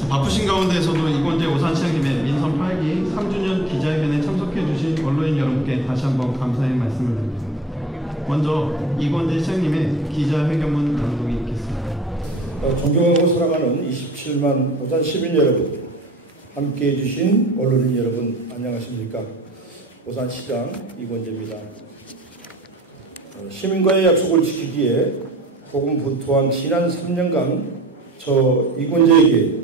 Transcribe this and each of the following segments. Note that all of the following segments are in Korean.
바쁘신 가운데에서도 이건재 오산시장님의 민선 8기 3주년 기자회견에 참석해 주신 언론인 여러분께 다시 한번 감사의 말씀을 드립니다. 먼저 이건재 시장님의 기자회견문 낭독이 있겠습니다. 존경하고 사랑하는 27만 오산 시민 여러분, 함께해 주신 언론인 여러분 안녕하십니까? 오산시장 이건재입니다. 시민과의 약속을 지키기에 고군분투한 지난 3년간 저 이건재에게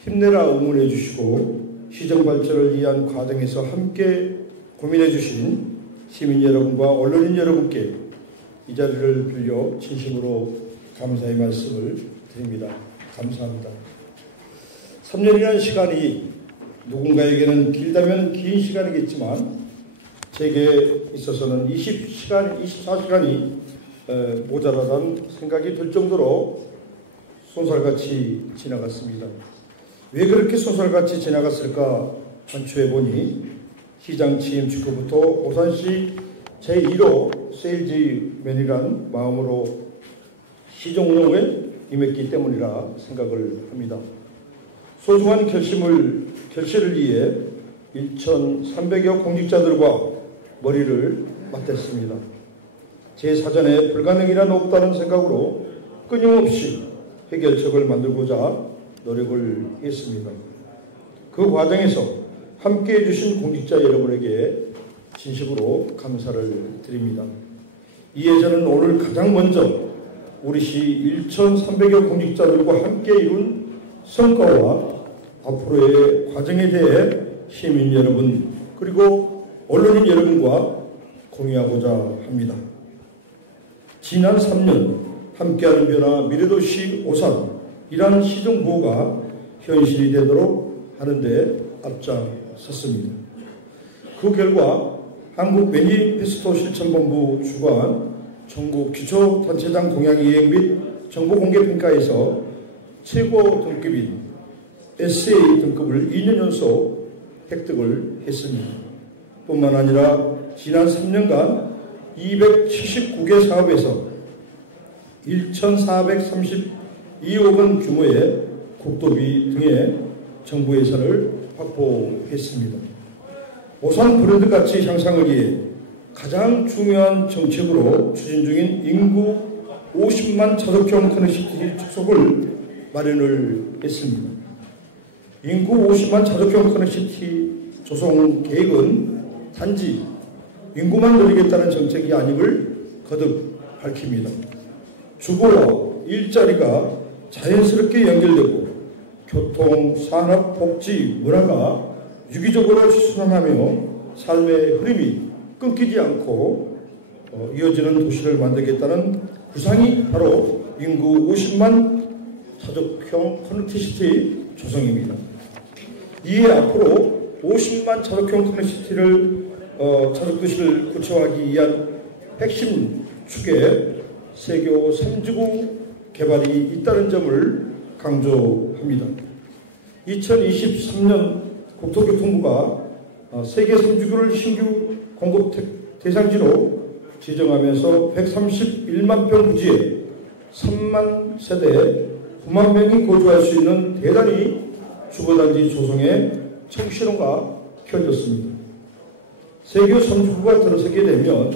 힘내라 응원해 주시고 시정 발전을 위한 과정에서 함께 고민해 주신 시민 여러분과 언론인 여러분께 이 자리를 빌려 진심으로 감사의 말씀을 드립니다. 감사합니다. 3년이라는 시간이 누군가에게는 길다면 긴 시간이겠지만 제게 있어서는 24시간이 모자라다는 생각이 들 정도로 쏜살같이 지나갔습니다. 왜 그렇게 쏜살같이 지나갔을까 관초해보니 시장 취임 직후부터 오산시 제1호 세일즈맨이란 마음으로 시정 운영에 임했기 때문이라 생각을 합니다. 소중한 결실을 위해 1,300여 공직자들과 머리를 맞댔습니다. 제 사전에 불가능이란 없다는 생각으로 끊임없이 해결책을 만들고자 노력을 했습니다. 그 과정에서 함께해 주신 공직자 여러분에게 진심으로 감사를 드립니다. 이에 저는 오늘 가장 먼저 우리 시 1,300여 공직자들과 함께 이룬 성과와 앞으로의 과정에 대해 시민 여러분 그리고 언론인 여러분과 공유하고자 합니다. 지난 3년 함께하는 변화 미래도시 오산이란 시정구호가 현실이 되도록 하는데 앞장섰습니다. 그 결과 한국 매니페스토 실천본부 주관 전국 기초단체장 공약 이행 및 정보 공개 평가에서 최고 등급인 SA 등급을 2년 연속 획득을 했습니다. 뿐만 아니라 지난 3년간 279개 사업에서 1,432억 원 규모의 국도비 등의 정부 예산을 확보했습니다. 오산 브랜드 가치 향상을 위해 가장 중요한 정책으로 추진 중인 인구 50만 차적형 커넥시티 축소를 마련을 했습니다. 인구 50만 차적형 커넥시티 조성 계획은 단지 인구만 늘리겠다는 정책이 아님을 거듭 밝힙니다. 주거와 일자리가 자연스럽게 연결되고 교통, 산업, 복지, 문화가 유기적으로 수순하며 삶의 흐름이 끊기지 않고 이어지는 도시를 만들겠다는 구상이 바로 인구 50만 차적형 커넥티시티 조성입니다. 이에 앞으로 50만 차적형 커넥티시티를 차적도시를 구체화하기 위한 핵심 축에 세교 3지구 개발이 있다는 점을 강조합니다. 2023년 국토교통부가 세계 3지구를 신규 공급 대상지로 지정하면서 131만 평 부지에 3만 세대 9만 명이 거주할 수 있는 대단히 주거단지 조성에 청실호가 켜졌습니다. 세교 3지구가 들어서게 되면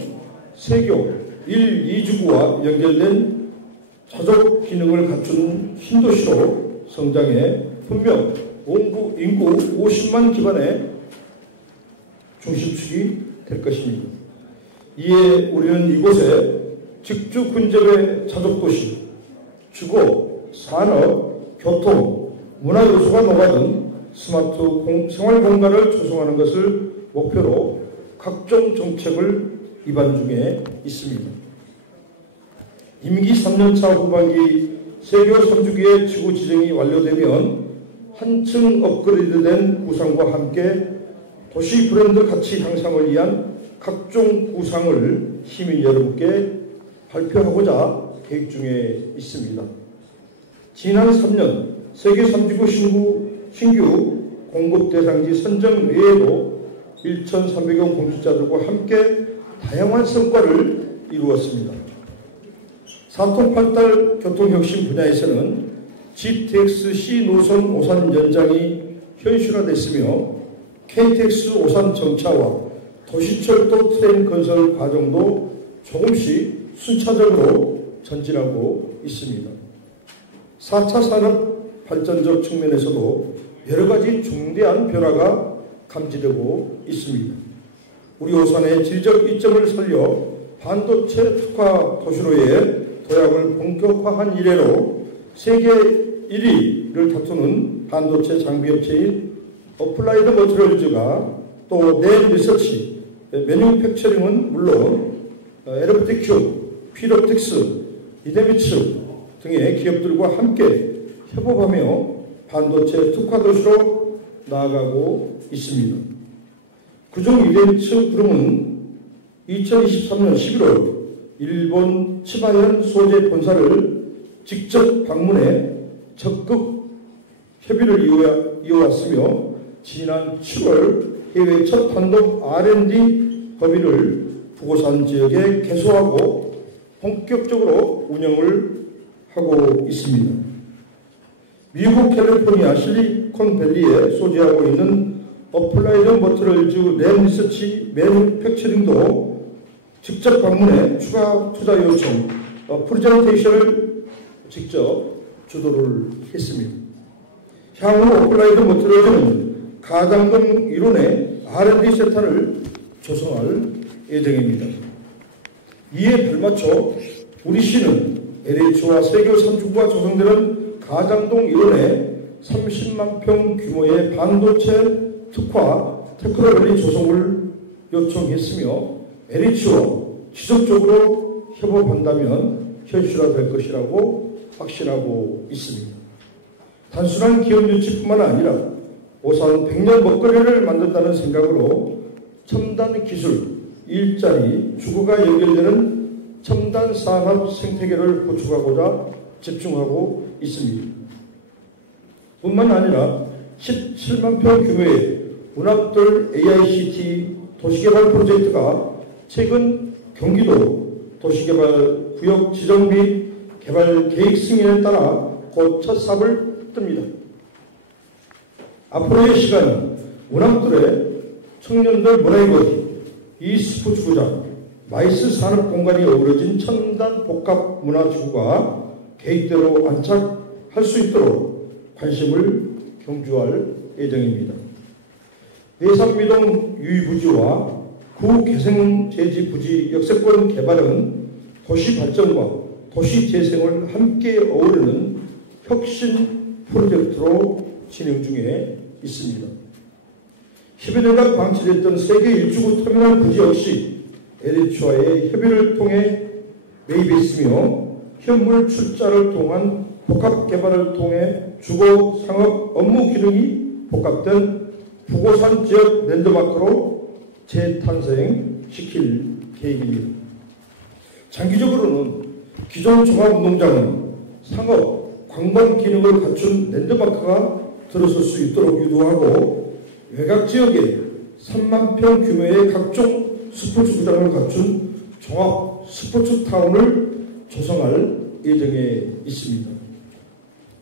세교 1, 2지구와 연결된 차적 기능을 갖춘 신도시로 성장해 분명 인구 50만 기반의 중심축이 될 것입니다. 이에 우리는 이곳에 직주 근접의 차적도시, 주거, 산업, 교통, 문화 요소가 녹아든 스마트 생활 공간을 조성하는 것을 목표로 각종 정책을 입안 중에 있습니다. 임기 3년차 후반기 세교 3주기의 지구 지정이 완료되면 한층 업그레이드된 구상과 함께 도시 브랜드 가치 향상을 위한 각종 구상을 시민 여러분께 발표하고자 계획 중에 있습니다. 지난 3년 세계 3지구 신규 공급 대상지 선정 외에도 1,300여 공직자들과 함께 다양한 성과를 이루었습니다. 4통 8달 교통혁신 분야에서는 GTX-C 노선 오산 연장이 현실화됐으며 KTX 오산 정차와 도시철도 트램 건설 과정도 조금씩 순차적으로 전진하고 있습니다. 4차 산업 발전적 측면에서도 여러 가지 중대한 변화가 감지되고 있습니다. 우리 오산의 지리적 이점을 살려 반도체 특화 도시로의 도약을 본격화한 이래로 세계 1위를 다투는 반도체 장비업체인 어플라이드 머티리얼즈가 또 넬 리서치, 매뉴팩처링은 물론 LFTQ, 필옵틱스, 이데미츠 등의 기업들과 함께 협업하며 반도체 특화 도시로 나아가고 있습니다. 그중 이데미츠 그룹은 2023년 11월 일본 치바현 소재 본사를 직접 방문해 적극 협의를 이어왔으며 지난 7월 해외 첫 단독 R&D 법인을 부고산 지역에 개소하고 본격적으로 운영을 하고 있습니다. 미국 캘리포니아 실리콘밸리에 소재하고 있는 어플라이드 머티리얼즈 랩 리서치 매뉴팩처링도 직접 방문해 추가 투자 요청 프레젠테이션을 직접 주도를 했습니다. 향후 어플라이드 머티리얼즈는 가장동 이론의 R&D 센터를 조성할 예정입니다. 이에 발맞춰 우리 시는 LH와 세계 선주가 조성되는 가장동 이론의 30만 평 규모의 반도체 특화 테크노밸리 조성을 요청했으며 LH와 지속적으로 협업한다면 현실화될 것이라고 확신하고 있습니다. 단순한 기업 유치뿐만 아니라 오산 100년 먹거리를 만든다는 생각으로 첨단 기술, 일자리, 주거가 연결되는 첨단 산업 생태계를 구축하고자 집중하고 있습니다. 뿐만 아니라 17만 평 규모의 운합돌 AICT 도시개발 프로젝트가 최근 경기도 도시개발 구역 지정 및 개발 계획 승인에 따라 곧 첫 삽을 뜹니다. 앞으로의 시간은 운합돌의 청년들 문화이거리, e스포츠구장, 마이스 산업공간이 어우러진 첨단 복합 문화지구가 계획대로 안착할 수 있도록 관심을 경주할 예정입니다. 내산미동 유의부지와 구개성제지부지 역세권 개발은 도시발전과 도시재생을 함께 어우르는 혁신 프로젝트로 진행 중에 있습니다. 10여 년간 방치됐던 세계 일주구 터미널 부지 역시 LH와의 협의를 통해 매입했으며 현물 출자를 통한 복합 개발을 통해 주거 상업 업무 기능이 복합된 부고산 지역 랜드마크로 재탄생시킬 계획입니다. 장기적으로는 기존 종합운동장은 상업, 관광 기능을 갖춘 랜드마크가 들어설 수 있도록 유도하고 외곽 지역에 3만 평 규모의 각종 스포츠구장을 갖춘 종합 스포츠타운을 조성할 예정에 있습니다.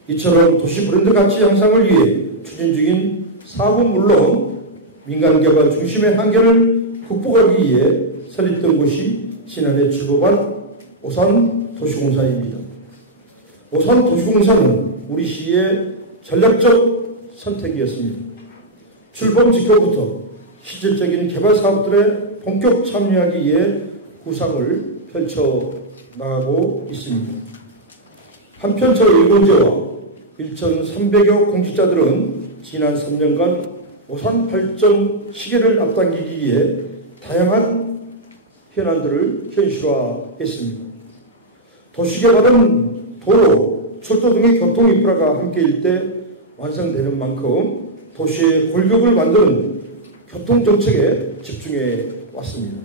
이처럼 도시 브랜드 가치 향상을 위해 추진 중인 사업은 물론 민간개발 중심의 한계를 극복하기 위해 설립된 곳이 지난해 출범한 오산도시공사입니다. 오산도시공사는 우리 시의 전략적 선택이었습니다. 출범 직후부터 실질적인 개발 사업들에 본격 참여하기 위해 구상을 펼쳐 나가고 있습니다. 한편 저 일본제와 1,300여 공직자들은 지난 3년간 오산 발전 시계를 앞당기기 위해 다양한 현안들을 현실화했습니다. 도시개발은 도로, 철도 등의 교통인프라가 함께일 때 완성되는 만큼 도시의 골격을 만드는 교통정책에 집중해 왔습니다.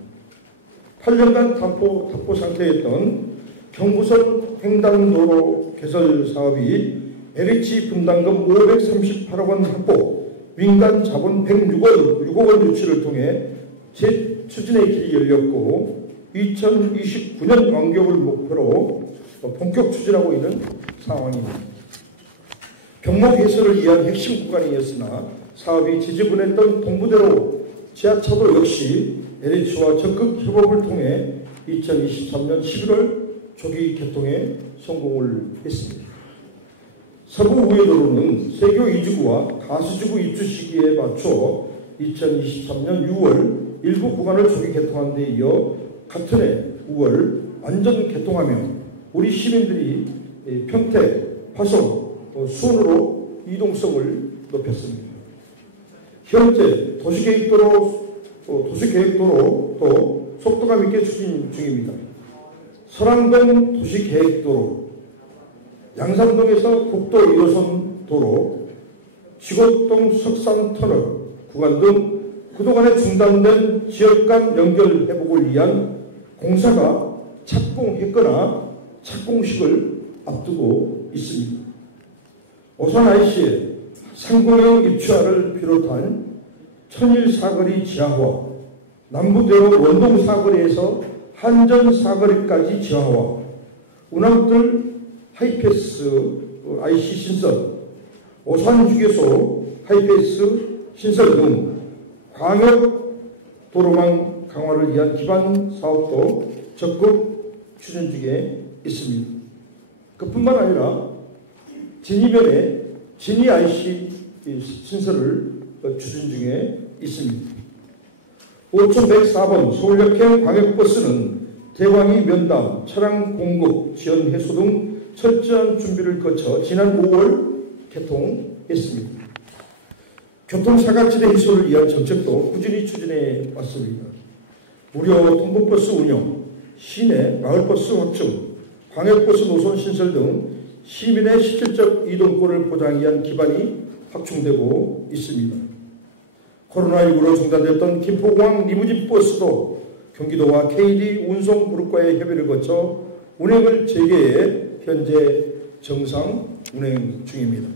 8년간 답보 상태였던 경부선 횡단도로 개설 사업이 LH 분담금 538억 원 확보, 민간 자본 106억 원 유치를 통해 재추진의 길이 열렸고 2029년 완공을 목표로 본격 추진하고 있는 상황입니다. 병목 해소를 위한 핵심 구간이었으나 사업이 지지분했던 동부대로 지하차도 역시 LH와 적극 협업을 통해 2023년 11월 조기 개통에 성공을 했습니다. 서부 우회도로는 세교 이주구와 가수지구 입주 시기에 맞춰 2023년 6월 일부 구간을 조기 개통한 데 이어 같은 해 9월 완전 개통하며 우리 시민들이 평택, 화성, 수원으로 이동성을 높였습니다. 현재 도시계획도로도 속도감 있게 추진 중입니다. 설암동 도시계획도로, 양산동에서 국도 1호선 도로, 지곡동 석산터널 구간 등 그동안에 중단된 지역 간 연결 회복을 위한 공사가 착공했거나 착공식을 앞두고 있습니다. 오산 IC의 상고형 입추화를 비롯한 천일 사거리 지하화, 남부대로 원동 사거리에서 한전 사거리까지 지하화, 운항들 하이패스 IC 신설, 오산 휴게소 하이패스 신설 등 광역 도로망 강화를 위한 기반 사업도 적극 추진 중에 있습니다. 그뿐만 아니라 진이면에 진이 IC 신설을 추진 중에 있습니다. 5104번 서울역행 광역버스는 대광이 면담, 차량 공급, 지연 해소 등 철저한 준비를 거쳐 지난 5월 개통했습니다. 교통사각지대 해소를 위한 정책도 꾸준히 추진해 왔습니다. 무료 통근버스 운영, 시내 마을버스 확충, 광역버스 노선 신설 등 시민의 실질적 이동권을 보장하기 위한 기반이 확충되고 있습니다. 코로나19로 중단됐던 김포공항 리무진 버스도 경기도와 KD 운송그룹과의 협의를 거쳐 운행을 재개해 현재 정상 운행 중입니다.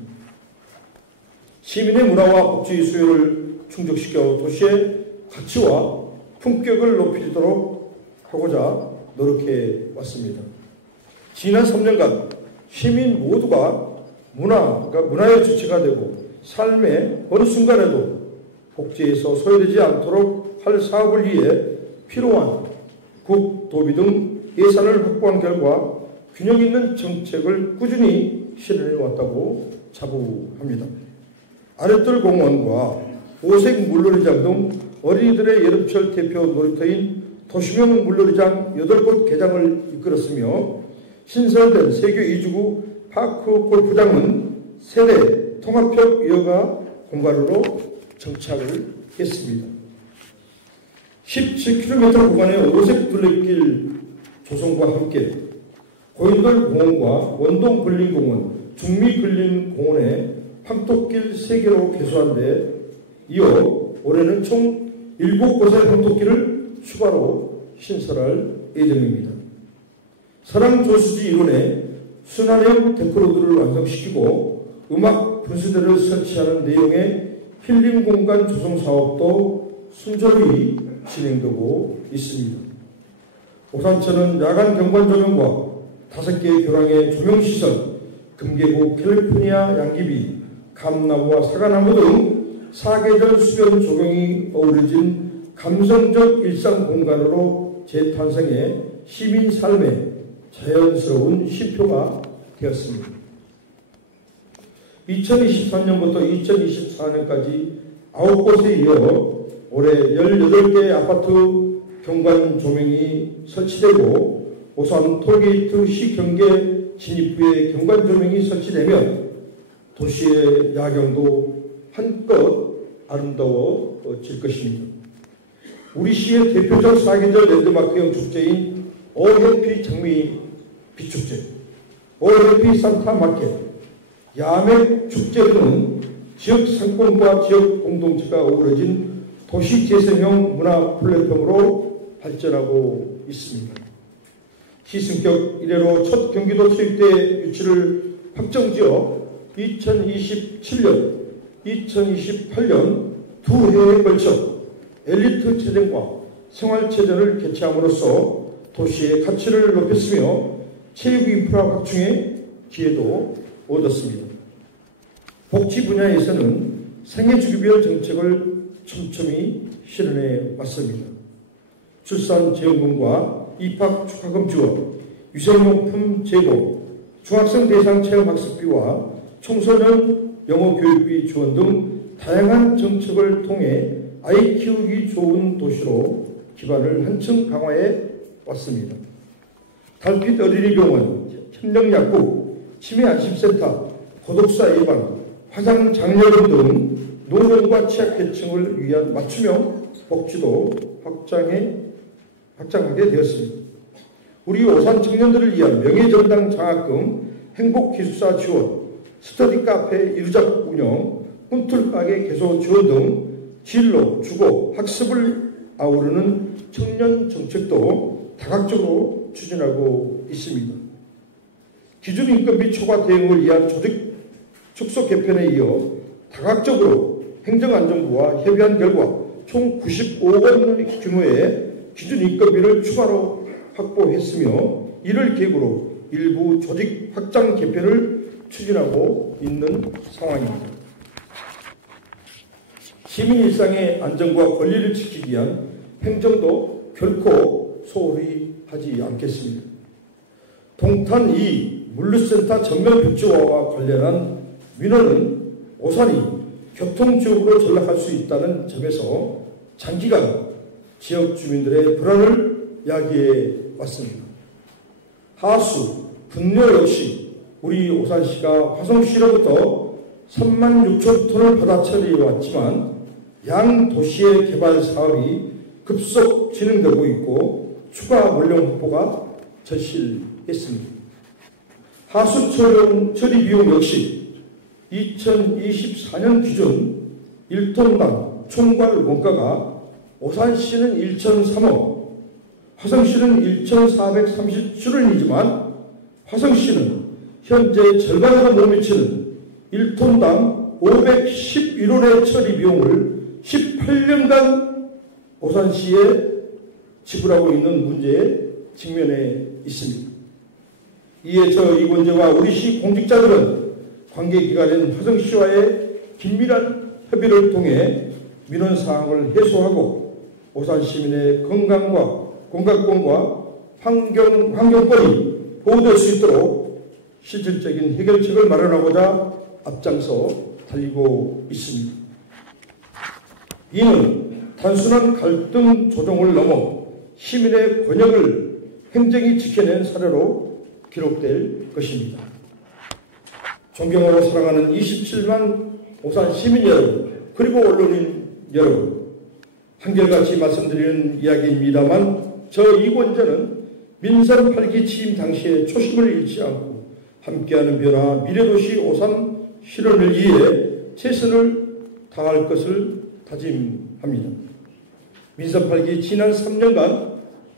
시민의 문화와 복지 수요를 충족시켜 도시의 가치와 품격을 높이도록 하고자 노력해 왔습니다. 지난 3년간 시민 모두가 문화의 주체가 되고 삶의 어느 순간에도 복지에서 소외되지 않도록 할 사업을 위해 필요한 국, 도비 등 예산을 확보한 결과 균형 있는 정책을 꾸준히 실현해 왔다고 자부합니다. 아랫들 공원과 오색 물놀이장 등 어린이들의 여름철 대표 놀이터인 도시명 물놀이장 8곳 개장을 이끌었으며 신설된 세교 이주구 파크 골프장은 세대 통합형 여가 공간으로 정착을 했습니다. 17km 구간의 오색 둘레길 조성과 함께 고인돌 공원과 원동 근린공원, 중미 근린공원의 황토길 3개로 개소한 데 이어 올해는 총 7곳의 황토길을 추가로 신설할 예정입니다. 사랑조수지 이론에 순환형 데크로드를 완성시키고 음악 분수대를 설치하는 내용의 힐링 공간 조성 사업도 순조로이 진행되고 있습니다. 오산천은 야간 경관 조명과 5개의 교량의 조명시설, 금계구 캘리포니아 양귀비, 감나무와 사과나무 등 사계절 수변 조경이 어우러진 감성적 일상 공간으로 재탄생해 시민 삶의 자연스러운 쉼표가 되었습니다. 2023년부터 2024년까지 9곳에 이어 올해 18개의 아파트 경관 조명이 설치되고 오산 톨게이트 시경계 진입구에 경관 조명이 설치되면 도시의 야경도 한껏 아름다워질 것입니다. 우리 시의 대표적 사계절 랜드마크형 축제인 올해피 장미 비축제, 올해피 산타마켓, 야매 축제 등은 지역 상권과 지역 공동체가 어우러진 도시재생형 문화 플랫폼으로 발전하고 있습니다. 시승격 이래로 첫 경기도 체육대회 유치를 확정지어 2027년, 2028년 두 해에 걸쳐 엘리트 체전과 생활체전을 개최함으로써 도시의 가치를 높였으며 체육 인프라 확충의 기회도 얻었습니다. 복지 분야에서는 생애주기별 정책을 촘촘히 실현해 왔습니다. 출산지원금과 입학축하금 지원, 유생용품 제공, 중학생 대상 체험학습비와 청소년 영어교육비 지원 등 다양한 정책을 통해 아이 키우기 좋은 도시로 기반을 한층 강화해 왔습니다. 달빛 어린이병원, 협력약국, 치매안심센터, 고독사 예방, 화상장려금 등 노령과 취약계층을 위한 맞춤형 복지도 확장하게 되었습니다. 우리 오산 청년들을 위한 명예전당 장학금, 행복기숙사 지원, 스터디 카페 이루작 운영, 꿈틀가게 개소 지원 등 진로, 주거, 학습을 아우르는 청년 정책도 다각적으로 추진하고 있습니다. 기준인건비 초과 대응을 위한 조직 축소 개편에 이어 다각적으로 행정안전부와 협의한 결과 총 95억 원 규모의 기준인건비를 추가로 확보했으며 이를 계기로 일부 조직 확장 개편을 추진하고 있는 상황입니다. 시민 일상의 안전과 권리를 지키기 위한 행정도 결코 소홀히 하지 않겠습니다. 동탄 2 물류센터 전면 백지화와 관련한 민원은 오산이 교통지역으로 전락할 수 있다는 점에서 장기간 지역 주민들의 불안을 야기해 왔습니다. 하수, 분뇨 역시 우리 오산시가 화성시로부터 36,000톤을 받아 처리해 왔지만 양 도시의 개발 사업이 급속 진행되고 있고 추가 원령 확보가 절실했습니다. 하수 처리 비용 역시 2024년 기준 1톤당 총괄 원가가 오산시는 1,003억, 화성시는 1,437원이지만 화성시는 현재 절반으로 못 미치는 1톤당 511원의 처리 비용을 18년간 오산시에 지불하고 있는 문제에 직면해 있습니다. 이에 저 이권재와 우리 시 공직자들은 관계기관인 화성시와의 긴밀한 협의를 통해 민원사항을 해소하고 오산 시민의 건강과 공간권과 환경권이 보호될 수 있도록 실질적인 해결책을 마련하고자 앞장서 달리고 있습니다. 이는 단순한 갈등 조정을 넘어 시민의 권역을 행정이 지켜낸 사례로 기록될 것입니다. 존경하고 사랑하는 27만 오산 시민 여러분, 그리고 언론인 여러분, 한결같이 말씀드리는 이야기입니다만 저 이권재는 민선 8기 취임 당시에 초심을 잃지 않고 함께하는 변화 미래도시 오산 실현을 위해 최선을 다할 것을 다짐합니다. 민선 8기 지난 3년간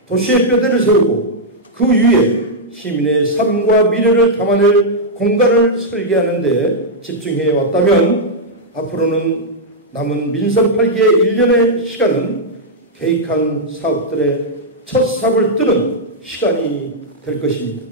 도시의 뼈대를 세우고 그 위에 시민의 삶과 미래를 담아낼 공간을 설계하는 데 집중해 왔다면 앞으로는 남은 민선 8기의 1년의 시간은 계획한 사업들의 첫 삽을 뜨는 시간이 될 것입니다.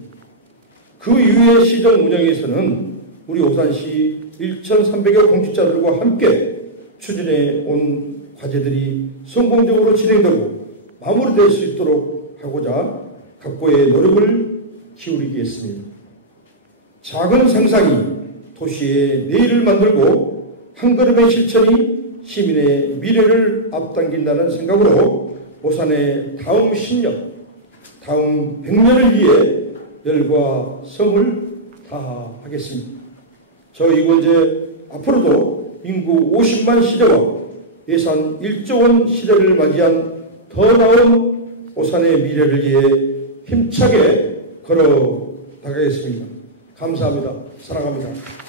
그 이후의 시정 운영에서는 우리 오산시 1,300여 공직자들과 함께 추진해 온 과제들이 성공적으로 진행되고 마무리될 수 있도록 하고자 각고의 노력을 기울이겠습니다. 작은 상상이 도시의 내일을 만들고 한 걸음의 실천이 시민의 미래를 앞당긴다는 생각으로 오산의 다음 10년, 다음 100년을 위해 열과 성을 다하겠습니다. 저 이권재 앞으로도 인구 50만 시대와 예산 1조 원 시대를 맞이한 더 나은 오산의 미래를 위해 힘차게 걸어 나가겠습니다. 감사합니다. 사랑합니다.